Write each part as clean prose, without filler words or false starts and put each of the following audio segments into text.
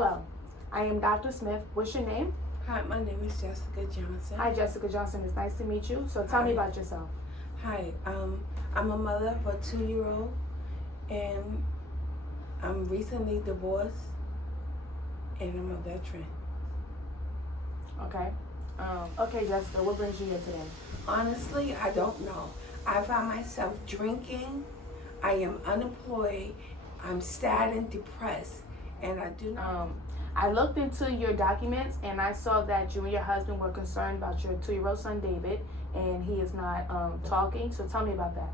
Hello, I am Dr. Smith. What's your name? Hi, my name is Jessica Johnson. Hi, Jessica Johnson. It's nice to meet you. So tell me about yourself. Hi, I'm a mother of a 2-year-old, and I'm recently divorced, and I'm a veteran. Okay. Okay, Jessica, what brings you here today? Honestly, I don't know. I find myself drinking. I am unemployed. I'm sad and depressed, and I do not. I looked into your documents and I saw that you and your husband were concerned about your 2-year-old son, David, and he is not talking. So tell me about that.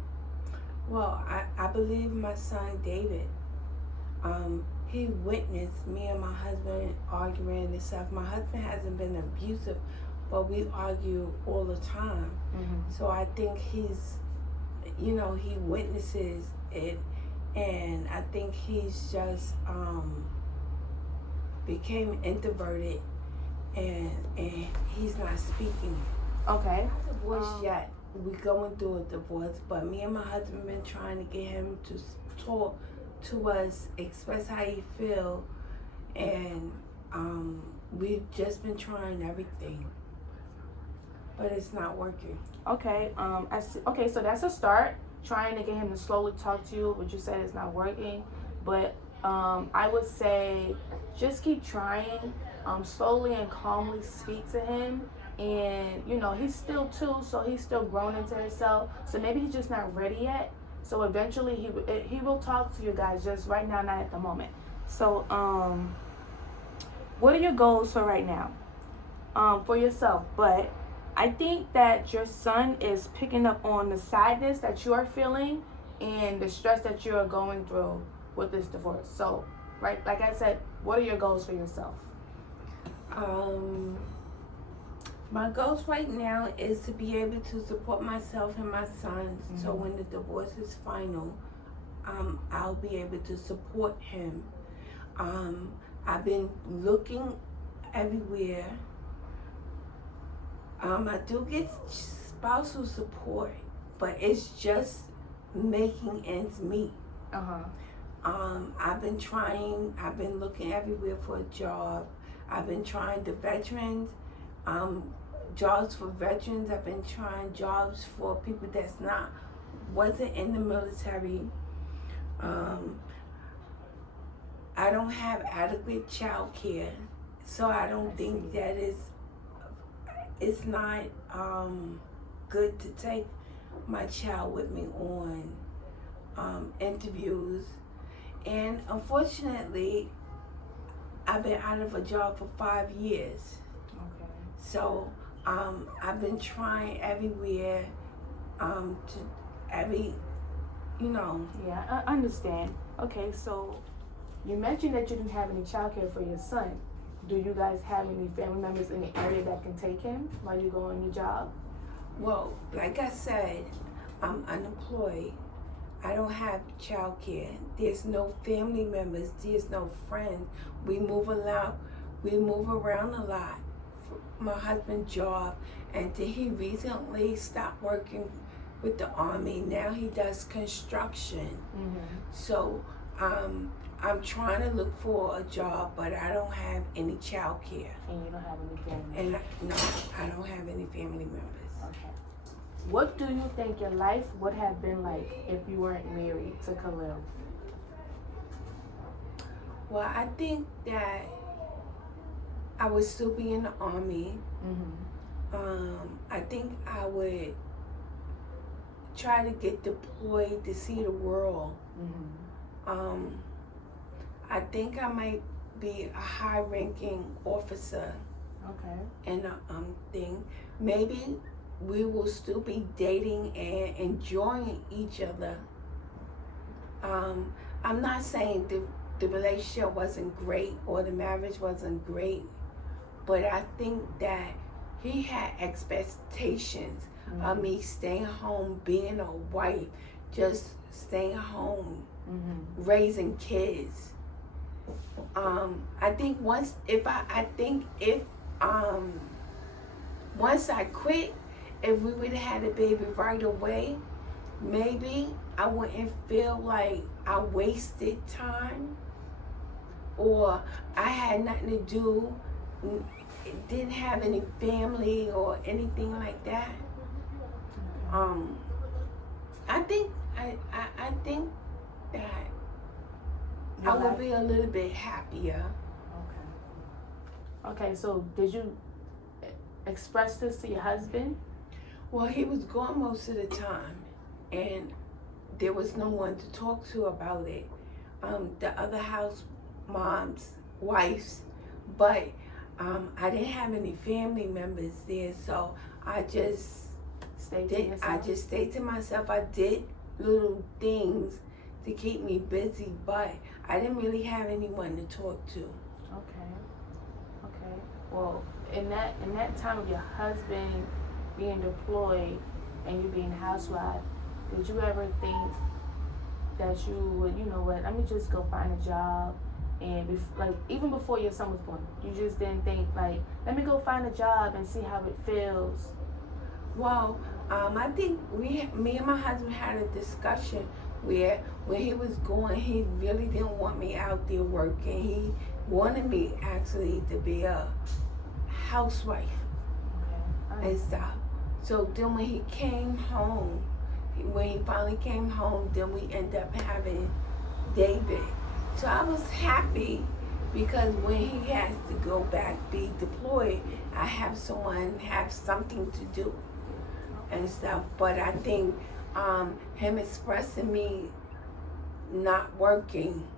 Well, I believe my son, David, he witnessed me and my husband arguing and stuff. My husband hasn't been abusive, but we argue all the time. Mm-hmm. So I think he's, he witnesses it, and I think he's just became introverted, and he's not speaking. Okay. Not divorced yet. We're going through a divorce, but me and my husband been trying to get him to talk to us, express how he feel, and we've just been trying everything, but it's not working. Okay. Okay, so that's a start. Trying to get him to slowly talk to you, but you said it's not working. But I would say just keep trying. Slowly and calmly speak to him. And, he's still 2, so he's still growing into himself. So maybe he's just not ready yet. So eventually he will talk to you guys, just right now, not at the moment. So what are your goals for right now? For yourself. But I think that your son is picking up on the sadness that you are feeling and the stress that you are going through with this divorce. So, right, like I said, what are your goals for yourself? My goals right now is to be able to support myself and my son. Mm-hmm. So when the divorce is final, I'll be able to support him. I've been looking everywhere. I do get spousal support, but it's just making ends meet. I've been looking everywhere for a job. I've been trying the veterans, jobs for veterans. I've been trying jobs for people that's wasn't in the military. I don't have adequate child care, so I don't think that it's not good to take my child with me on interviews. And unfortunately, I've been out of a job for 5 years. Okay. So I've been trying everywhere Yeah, I understand. Okay, so you mentioned that you didn't have any childcare for your son. Do you guys have any family members in the area that can take him while you go on your job? Well, like I said, I'm unemployed. I don't have child care. There's no family members. There's no friends. We move around a lot for my husband's job, and he recently stopped working with the Army. Now he does construction. Mm-hmm. So I'm trying to look for a job, but I don't have any child care. And you don't have any family members? No, I don't have any family members. Okay. What do you think your life would have been like if you weren't married to Khalil? Well, I think that I would still be in the Army. Mm-hmm. I think I would try to get deployed to see the world. Mm-hmm. I think I might be a high-ranking officer. Okay. And thing. Maybe we will still be dating and enjoying each other. I'm not saying the relationship wasn't great or the marriage wasn't great, but I think that he had expectations of me staying home, being a wife, just staying home, raising kids. I think once I quit, if we would have had a baby right away, maybe I wouldn't feel like I wasted time or I had nothing to do, didn't have any family or anything like that, I think that I would be a little bit happier. Okay, so did you express this to your husband? Well, he was gone most of the time, and there was no one to talk to about it. The other house moms, wives, but I didn't have any family members there, so I just stayed to myself. I did little things to keep me busy, but I didn't really have anyone to talk to. Okay. Well, in that time of your husband being deployed and you being a housewife, did you ever think that you would, you know what, let me just go find a job, and even before your son was born, you just didn't think like, let me go find a job and see how it feels? Well, I think me and my husband had a discussion where when he was going, he really didn't want me out there working. He wanted me actually to be a housewife and stuff. So then when he came home, when he finally came home, then we ended up having David. So I was happy because when he has to go back, be deployed, I have something to do and stuff. But I think him expressing me not working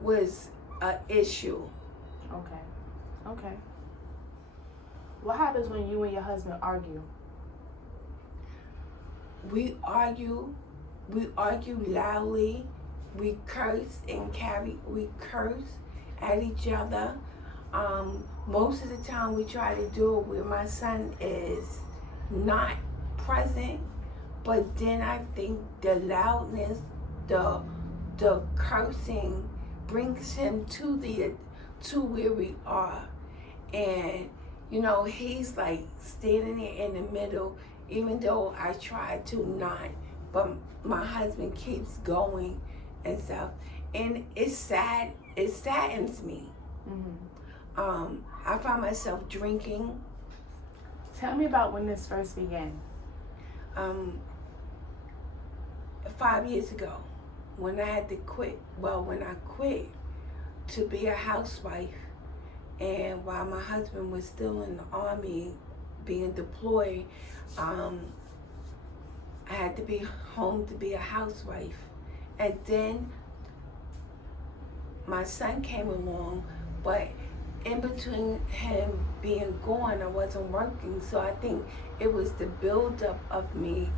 was an issue. Okay. What happens when you and your husband argue? We argue loudly. We curse at each other. Most of the time we try to do it where my son is not present, but then I think the loudness, the cursing brings him to where we are. And you know, he's like standing there in the middle, even though I try to not, but my husband keeps going and stuff. And it's sad, it saddens me. I find myself drinking. Tell me about when this first began. 5 years ago, when I had to quit. Well, when I quit to be a housewife, and while my husband was still in the army, being deployed, I had to be home to be a housewife. And then my son came along, but in between him being gone, I wasn't working. So I think it was the buildup of me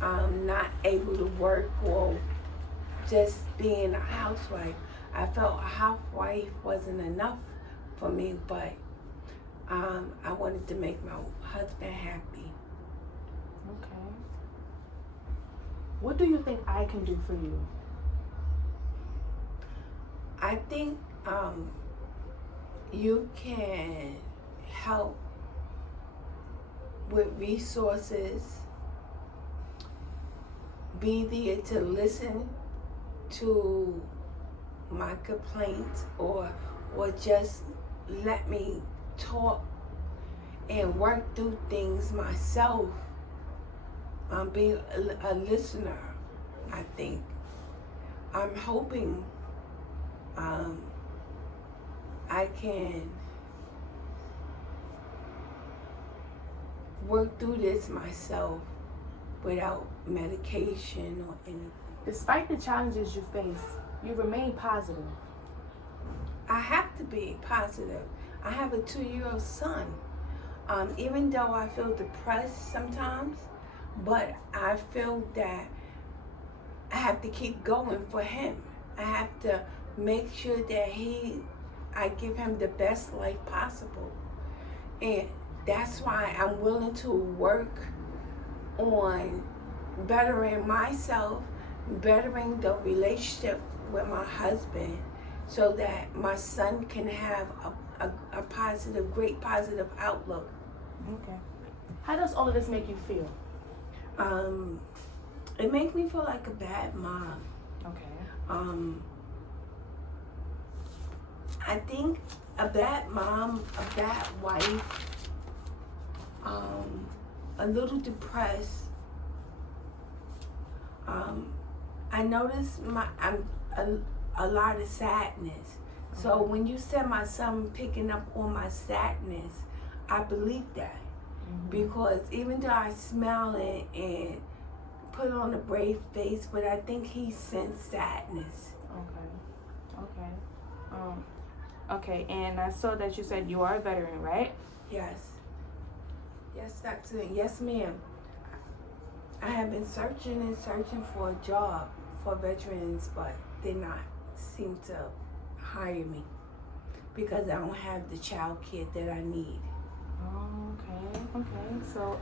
not able to work or just being a housewife. I felt a housewife wasn't enough for me, but I wanted to make my husband happy. Okay. What do you think I can do for you? I think you can help with resources, be there to listen to my complaints, or just let me talk and work through things myself. Being a listener, I think. I'm hoping I can work through this myself without medication or anything. Despite the challenges you face, you remain positive. I have to be positive. I have a 2-year-old son. Even though I feel depressed sometimes, but I feel that I have to keep going for him. I have to make sure that I give him the best life possible. And that's why I'm willing to work on bettering myself, bettering the relationship with my husband, so that my son can have a positive, great positive outlook. Okay. How does all of this make you feel? It makes me feel like a bad mom. Okay. I think a bad mom, a bad wife, a little depressed. I noticed I'm a lot of sadness. So when you said my son picking up on my sadness, I believe that. Because even though I smile and put on a brave face, but I think he sensed sadness. Okay, and I saw that you said you are a veteran, right? Yes. Yes, that's it. Yes, ma'am. I have been searching and searching for a job for veterans, but they not seem to hire me because I don't have the child care that I need. Okay. So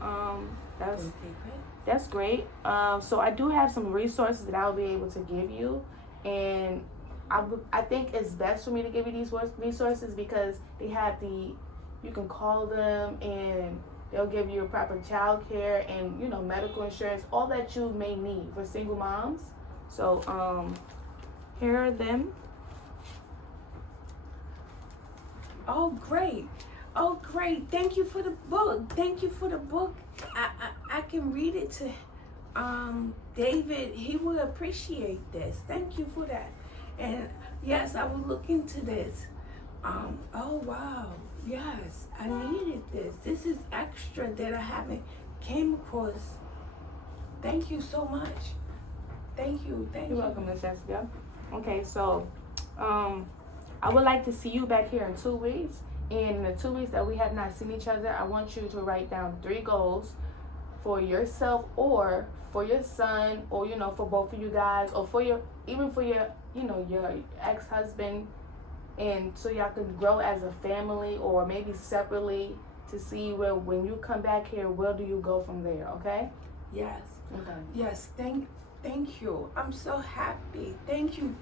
that's great. So I do have some resources that I'll be able to give you, and I think it's best for me to give you these resources because they have you can call them and they'll give you a proper child care and medical insurance, all that you may need for single moms. So here are them. Oh great. Thank you for the book. I can read it to David. He will appreciate this. Thank you for that. And yes, I will look into this. Oh wow. Yes, I needed this. This is extra that I haven't came across. Thank you so much. Thank you. You're welcome, Miss Jessica. Okay, so I would like to see you back here in 2 weeks. And in the 2 weeks that we have not seen each other, I want you to write down 3 goals for yourself or for your son, or for both of you guys, or for your your ex-husband, and so y'all can grow as a family or maybe separately to see where when you come back here, where do you go from there, okay? Yes. Okay. Yes, thank you. I'm so happy. Thank you.